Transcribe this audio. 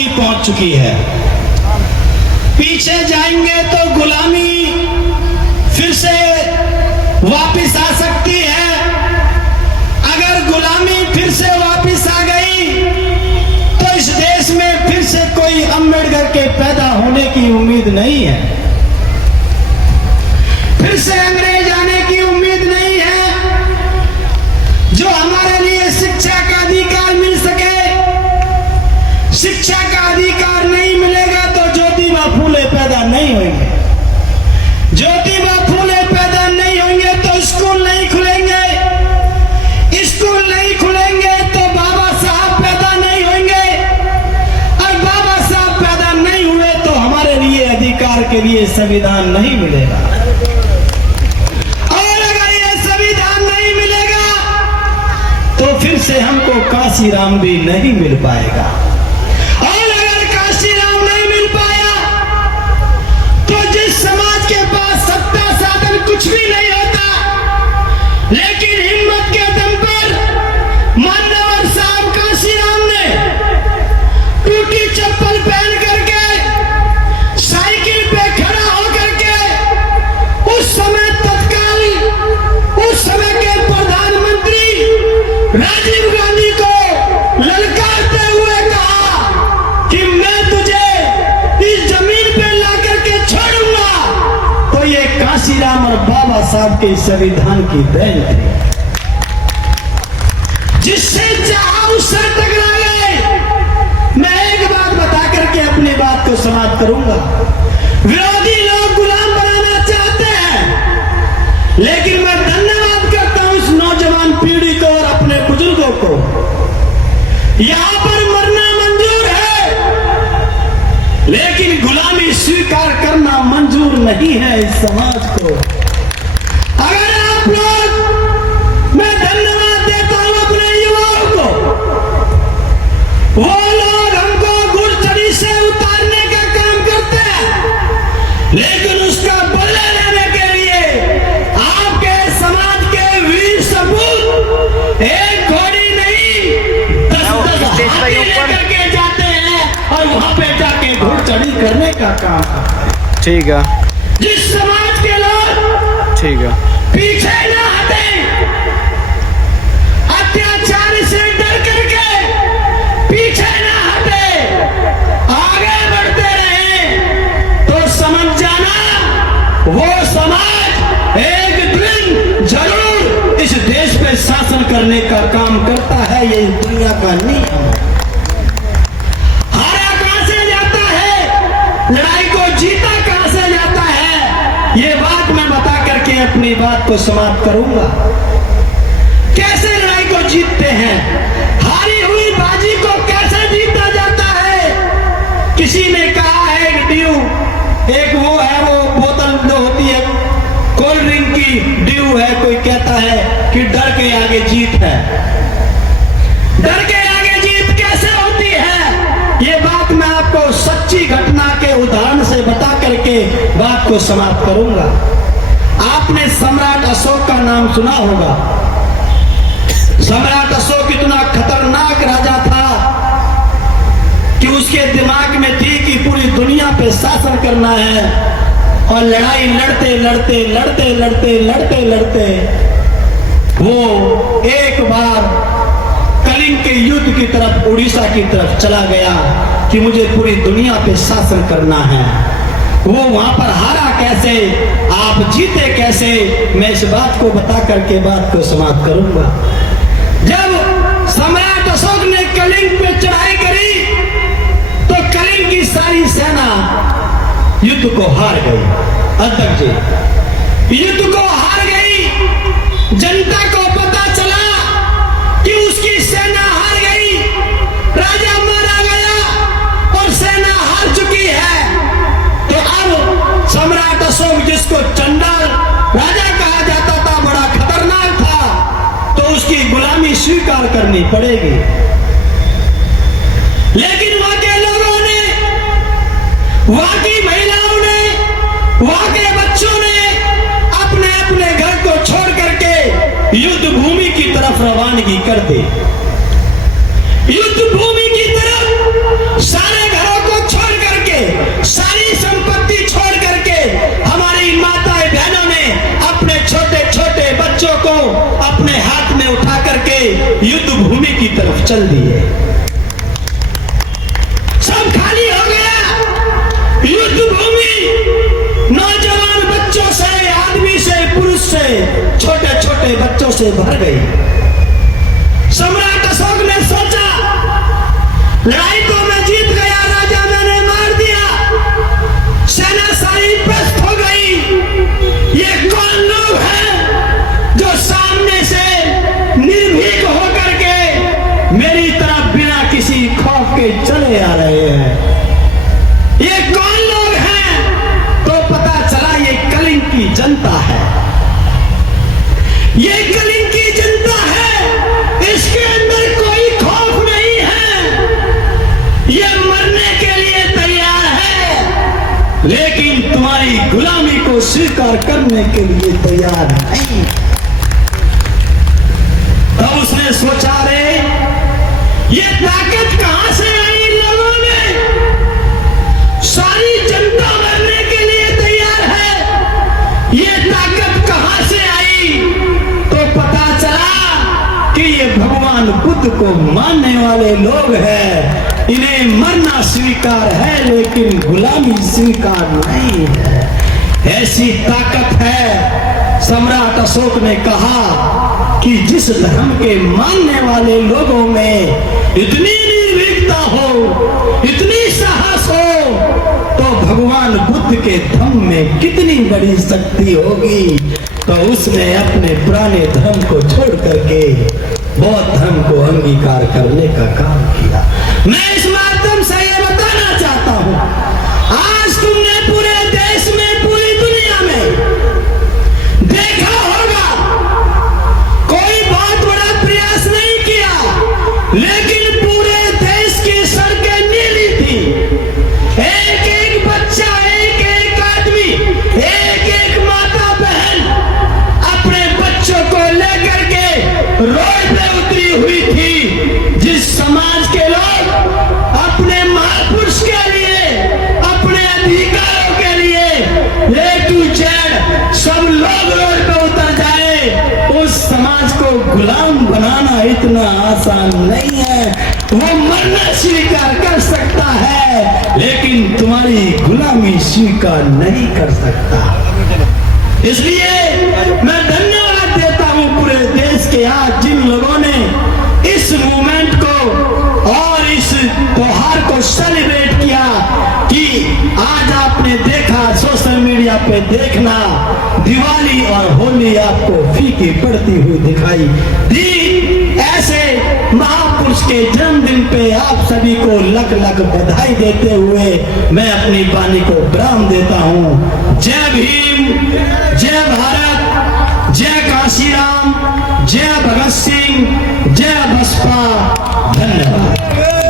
की पहुंच चुकी है। पीछे जाएंगे तो गुलामी फिर से वापस आ सकती है। अगर गुलामी फिर से वापस आ गई तो इस देश में फिर से कोई अम्बेडकर के पैदा होने की उम्मीद नहीं है, फिर से अंग्रेज आने की उम्मीद नहीं है। जो हमारे लिए शिक्षा का अधिकार मिल सके, शिक्षा का अधिकार नहीं मिलेगा तो ज्योतिबा फूले पैदा नहीं होंगे। ज्योतिबा फूले पैदा नहीं होंगे तो स्कूल नहीं खुलेंगे, स्कूल नहीं खुलेंगे तो बाबा साहब पैदा नहीं होंगे, और बाबा साहब पैदा नहीं हुए तो हमारे लिए अधिकार के लिए संविधान नहीं मिलेगा। और अगर ये संविधान नहीं मिलेगा तो फिर से हमको काशीराम भी नहीं मिल पाएगा। और अगर काशीराम नहीं मिल पाया तो जिस समाज के पास सत्ता साधन कुछ भी नहीं होता, लेकिन हिम्मत के दम पर मान्यवर साहब काशीराम ने टूटी चप्पल पहन करके साइकिल पे खड़ा होकर के उस समय तत्काल उस समय के प्रधानमंत्री राजीव गांधी को ललकारते हुए कहा कि मैं तुझे इस जमीन पे ला करके छोड़ूंगा। तो ये काशीराम और बाबा साहब के संविधान की देन थी, जिससे चाहा उससे टकरा गए। मैं एक बात बता करके अपनी बात को समाप्त करूंगा। विरोधी लोग गुलाम बनाना चाहते हैं, लेकिन मैं धन्यवाद करता हूं उस नौजवान पीढ़ी को और अपने बुजुर्गों को। यहां पर मरना मंजूर है, लेकिन गुलामी स्वीकार करना मंजूर नहीं है इस समाज को। अगर आप लोग, मैं धन्यवाद देता हूं अपने युवाओं को, वो लोग हमको घुड़चढ़ी से उतारने का काम करते हैं, लेकिन उसका बदला लेने के लिए आपके समाज के वीर सपूत एक घोड़ी नहीं 10-10 हाथी लेकर के जाते हैं और वहां पे जाके घुड़चढ़ी करने का काम। ठीक है, जिस समाज के लोग ठीक है, पीछे ना हटे, अत्याचार से डर करके पीछे ना हटे, आगे बढ़ते रहे, तो समझ जाना वो समाज एक दिन जरूर इस देश पे शासन करने का काम करता है। ये दुनिया का नियम है। हारा कहां से जाता है, लड़ाई को जीता कहां से जाता है, ये बात मैं बता करके अपनी बात को समाप्त करूंगा। कैसे लड़ाई को जीतते हैं, हारी हुई बाजी को कैसे जीता जाता है। किसी ने कहा है एक ड्यू, एक वो है वो बोतल जो होती है कोल्ड ड्रिंक की ड्यू है, कोई कहता है कि डर के आगे जीत है। डर के आगे जीत कैसे होती है, ये बात मैं आपको सच्ची घटना के उदाहरण से बता करके बात को समाप्त करूंगा। आपने सम्राट अशोक का नाम सुना होगा। सम्राट अशोक इतना खतरनाक राजा था कि उसके दिमाग में थी कि पूरी दुनिया पे शासन करना है, और लड़ाई लड़ते लड़ते लड़ते लड़ते लड़ते लड़ते वो एक बार कलिंग के युद्ध की तरफ, उड़ीसा की तरफ चला गया कि मुझे पूरी दुनिया पे शासन करना है। वो वहां पर हारा कैसे, आप जीते कैसे, मैं इस बात को बता करके बात को समाप्त करूंगा। जब सम्राट अशोक ने कलिंग पे चढ़ाई करी तो कलिंग की सारी सेना युद्ध को हार गई। अध्यक्ष जी, युद्ध को हार गई। जनता को पता चला कि उसकी सेना हार गई, राजा मारा गया और सेना हार चुकी है। तो अब सम्राट अशोक, जिसको चंडाल राजा कहा जाता था, बड़ा खतरनाक था, तो उसकी गुलामी स्वीकार करनी पड़ेगी। लेकिन वहां के लोगों ने, वहां की महिलाओं ने, वहां के बच्चों ने अपने अपने घर को छोड़ करके युद्ध भूमि की तरफ रवानगी कर दी। युद्ध भूमि की तरफ सारे चल दिए। सब खाली हो गया। युद्ध भूमि नौजवान बच्चों से, आदमी से, पुरुष से, छोटे छोटे बच्चों से भर गई। सम्राट अशोक ने सोचा लड़ाई तो मैं जीत गया, राजा मैंने मार दिया, सेना सारी पस्त हो गई। ये कौन लोग हैं जो सामने से निर्भीक होकर के मेरी तरफ बिना किसी खौफ के चले आ रहे हैं? ये कौन लोग हैं? तो पता चला ये कलिंग की जनता है। ये कलिंग की जनता है, इसके अंदर कोई खौफ नहीं है। ये मरने के लिए तैयार है, लेकिन तुम्हारी गुलामी को स्वीकार करने के लिए तैयार नहीं। तब उसने सोचा, रे ये ताकत कहां से आई इन लोगों में? सारी जनता मरने के लिए तैयार है, ये ताकत कहां से आई? तो पता चला कि ये भगवान बुद्ध को मानने वाले लोग हैं। इन्हें मरना स्वीकार है, लेकिन गुलामी स्वीकार नहीं है। ऐसी ताकत है। सम्राट अशोक ने कहा कि जिस धर्म के मानने वाले लोगों में इतनी निर्भीकता हो, इतनी साहस हो, तो भगवान बुद्ध के धर्म में कितनी बड़ी शक्ति होगी। तो उसने अपने पुराने धर्म को छोड़ करके बौद्ध धर्म को अंगीकार करने का काम किया। मैं इस माध्यम से ये बताना चाहता हूं, आज तुमने पूरे देश में, पूरी दुनिया में देखा होगा, कोई बहुत बड़ा प्रयास नहीं किया, लेकिन पूरे देश की सड़कें नीली थी। एक एक बच्चा, एक एक आदमी, एक एक माता बहन अपने बच्चों को लेकर के रोड पे उतरी हुई थी। जिस समाज के लोग अपने महापुरुष के लिए, अपने अधिकारों के लिए A to Z सब लोग रोड पे उतर जाए, उस समाज को गुलाम बनाना इतना आसान नहीं है। वो मरना स्वीकार कर सकता है, लेकिन तुम्हारी गुलामी स्वीकार नहीं कर सकता। इसलिए मैं धन्यवाद देता हूं पूरे देश के आज जिन लोगों ने इस मूवमेंट को और इस त्योहार को सेलिब्रेट किया। कि आज आपने देखा सोशल मीडिया पे, देखना दिवाली और होली आपको फीकी पड़ती हुई दिखाई दी। ऐसे महापुरुष के जन्मदिन पे आप सभी को लख लख बधाई देते हुए मैं अपनी वाणी को विराम देता हूं। जय भीम, जय भारत, जय काशीराम, जय भगत सिंह, जय बसपा। धन्यवाद।